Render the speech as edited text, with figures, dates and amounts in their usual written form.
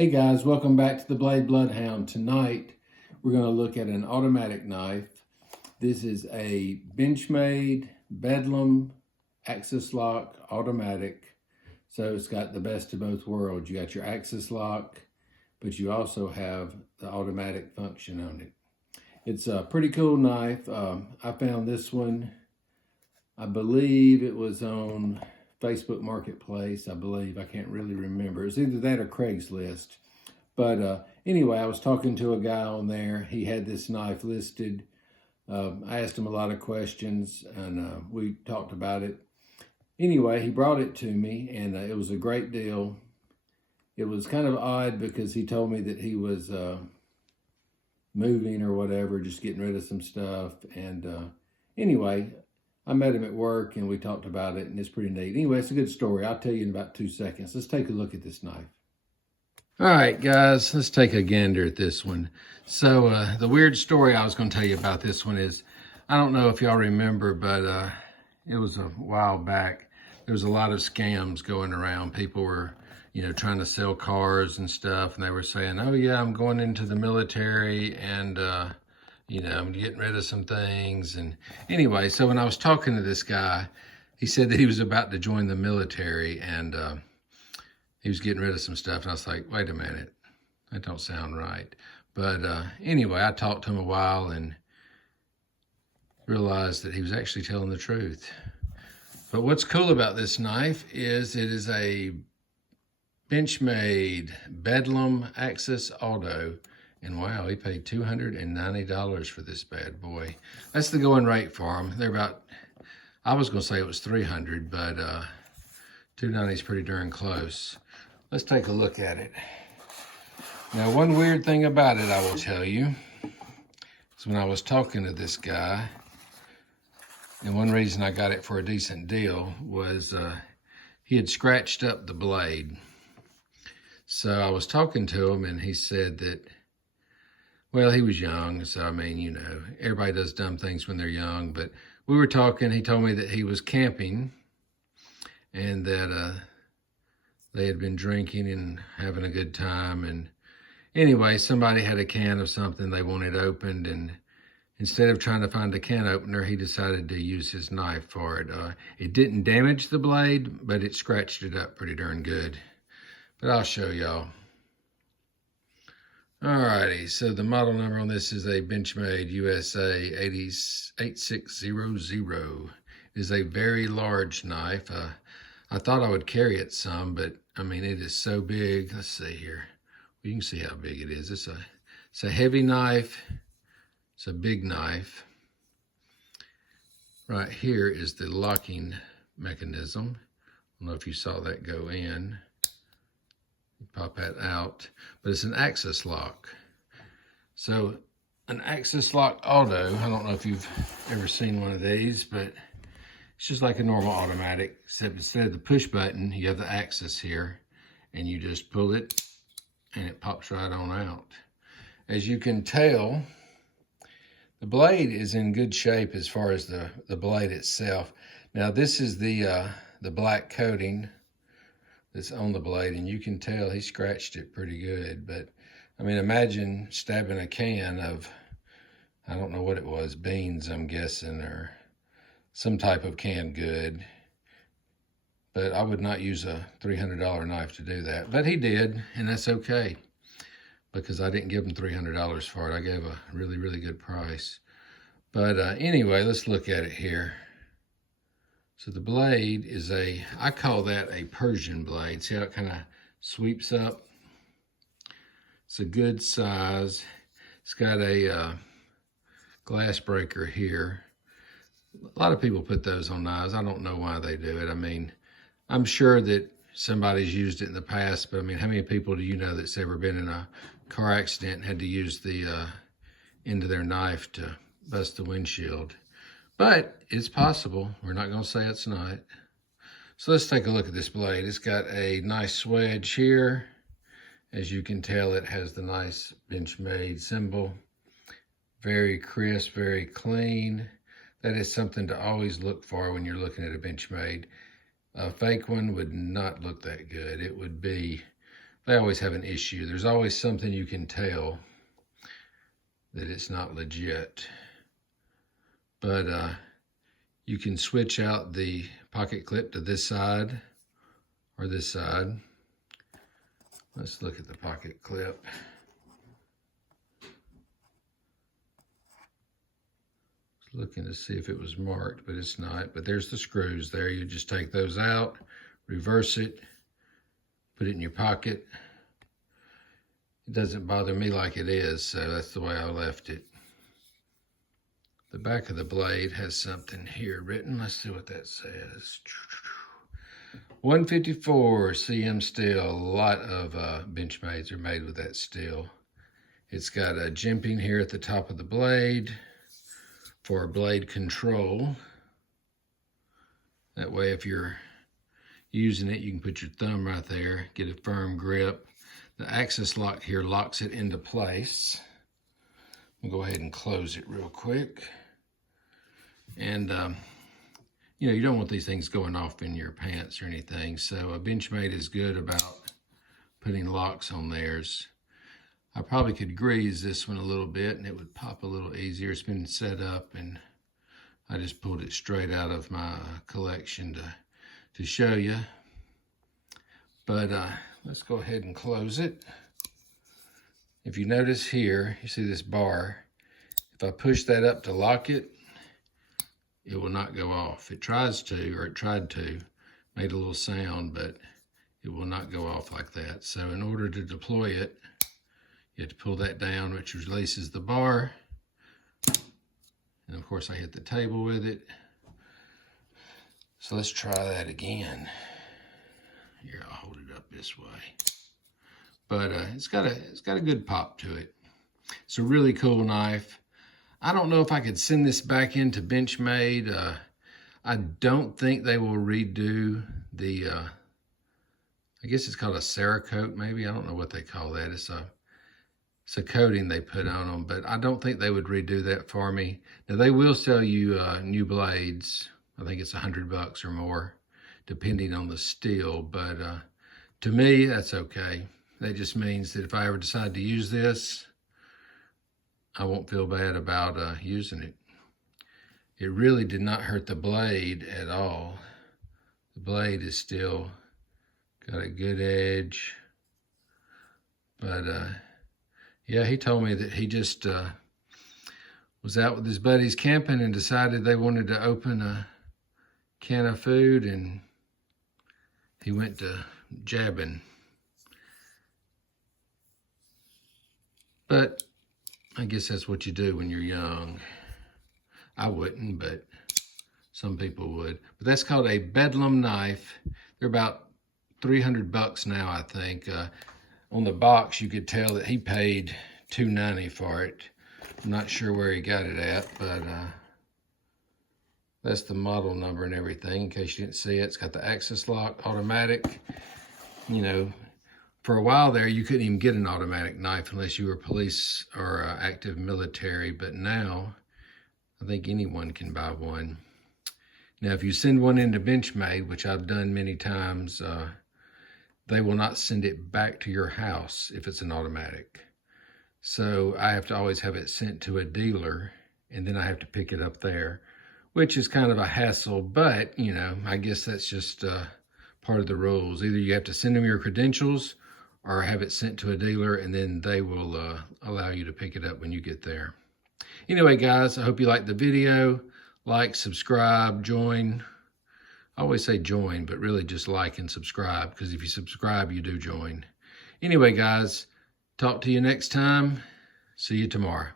Hey guys, welcome back to the Blade Bloodhound. Tonight we're going to look at an automatic knife. This is a Benchmade Bedlam axis lock automatic. So it's got the best of both worlds. You got your axis lock, but you also have the automatic function on it. It's a pretty cool knife. I found this one, I believe it was on Facebook Marketplace, I believe. I can't really remember. It's either that or Craigslist. But anyway, I was talking to a guy on there. He had this knife listed. I asked him a lot of questions, and we talked about it. Anyway, he brought it to me, and it was a great deal. It was kind of odd because he told me that he was moving or whatever, just getting rid of some stuff. And anyway, I met him at work and we talked about it, and it's pretty neat. Anyway, it's a good story. I'll tell you in about 2 seconds. Let's take a look at this knife. All right, guys, let's take a gander at this one. So the weird story I was going to tell you about this one is, I don't know if y'all remember, but it was a while back. There was a lot of scams going around. People were, trying to sell cars and stuff, and they were saying, oh yeah, I'm going into the military, and I'm getting rid of some things. And anyway, so when I was talking to this guy, he said that he was about to join the military, and he was getting rid of some stuff. And I was like, wait a minute, that don't sound right. But anyway, I talked to him a while and realized that he was actually telling the truth. But what's cool about this knife is it is a Benchmade Bedlam Axis Auto. And wow, he paid $290 for this bad boy. That's the going rate for them. They're about, I was gonna say it was $300, but $290 is pretty darn close. Let's take a look at it. Now, one weird thing about it, I will tell you, is when I was talking to this guy, and one reason I got it for a decent deal was he had scratched up the blade. So I was talking to him, and he said that, well, he was young, so I mean, everybody does dumb things when they're young, but we were talking, he told me that he was camping and that they had been drinking and having a good time. And anyway, somebody had a can of something they wanted opened, and instead of trying to find a can opener, he decided to use his knife for it. It didn't damage the blade, but it scratched it up pretty darn good. But I'll show y'all. Alrighty, so the model number on this is a Benchmade USA 8600. It is a very large knife. I thought I would carry it some, but I mean, it is so big. Let's see here. You can see how big it is. It's a heavy knife. It's a big knife. Right here is the locking mechanism. I don't know if you saw that go in. Pop that out, but it's an axis lock. So an axis lock auto, I don't know if you've ever seen one of these, but it's just like a normal automatic, except instead of the push button, you have the axis here, and you just pull it and it pops right on out. As you can tell, the blade is in good shape as far as the blade itself. Now this is the black coating that's on the blade, and you can tell he scratched it pretty good. But I mean, imagine stabbing a can of, I don't know what it was, beans, I'm guessing, or some type of canned good. But I would not use a $300 knife to do that. But he did, and that's okay, because I didn't give him $300 for it. I gave a really, really good price. But anyway, let's look at it here. So the blade is I call that a Persian blade. See how it kind of sweeps up? It's a good size. It's got a glass breaker here. A lot of people put those on knives. I don't know why they do it. I mean, I'm sure that somebody's used it in the past, but I mean, how many people do you know that's ever been in a car accident and had to use the end of their knife to bust the windshield? But it's possible. We're not going to say it's not. So let's take a look at this blade. It's got a nice swedge here. As you can tell, it has the nice Benchmade symbol. Very crisp, very clean. That is something to always look for when you're looking at a Benchmade. A fake one would not look that good. It would be they always have an issue. There's always something you can tell that it's not legit. But you can switch out the pocket clip to this side or this side. Let's look at the pocket clip. Looking to see if it was marked, but it's not. But there's the screws there. You just take those out, reverse it, put it in your pocket. It doesn't bother me like it is, so that's the way I left it. The back of the blade has something here written. Let's see what that says. 154 cm steel. A lot of Benchmades are made with that steel. It's got a jimping here at the top of the blade for blade control. That way, if you're using it, you can put your thumb right there, get a firm grip. The access lock here locks it into place. I'll go ahead and close it real quick. And you know, you don't want these things going off in your pants or anything. So a Benchmade is good about putting locks on theirs. I probably could grease this one a little bit and it would pop a little easier. It's been set up and I just pulled it straight out of my collection to show you. But let's go ahead and close it. If you notice here, you see this bar. If I push that up to lock it, it will not go off. It tries to, or it tried to, made a little sound, but it will not go off like that. So in order to deploy it, you have to pull that down, which releases the bar. And of course I hit the table with it. So let's try that again. Here, I'll hold it up this way. But it's got a good pop to it. It's a really cool knife. I don't know if I could send this back into Benchmade. I don't think they will redo the, I guess it's called a Cerakote maybe. I don't know what they call that. It's a coating they put on them, but I don't think they would redo that for me. Now they will sell you new blades. I think it's $100 or more, depending on the steel. But to me, that's okay. That just means that if I ever decide to use this, I won't feel bad about using it. It really did not hurt the blade at all. The blade is still got a good edge. But yeah, he told me that he just was out with his buddies camping and decided they wanted to open a can of food, and he went to jabbing. But I guess that's what you do when you're young. I wouldn't, but some people would. But that's called a Bedlam knife. They're about $300 now, I think. On the box, you could tell that he paid $2.90 for it. I'm not sure where he got it at, but that's the model number and everything, in case you didn't see it. It's got the access lock, automatic. You know, for a while there, you couldn't even get an automatic knife unless you were police or active military, but now I think anyone can buy one. Now, if you send one into Benchmade, which I've done many times, they will not send it back to your house if it's an automatic. So I have to always have it sent to a dealer, and then I have to pick it up there, which is kind of a hassle, but, you know, I guess that's just part of the rules. Either you have to send them your credentials or have it sent to a dealer, and then they will allow you to pick it up when you get there. Anyway, guys, I hope you liked the video. Like, subscribe, join. I always say join, but really just like and subscribe, because if you subscribe, you do join. Anyway, guys, talk to you next time. See you tomorrow.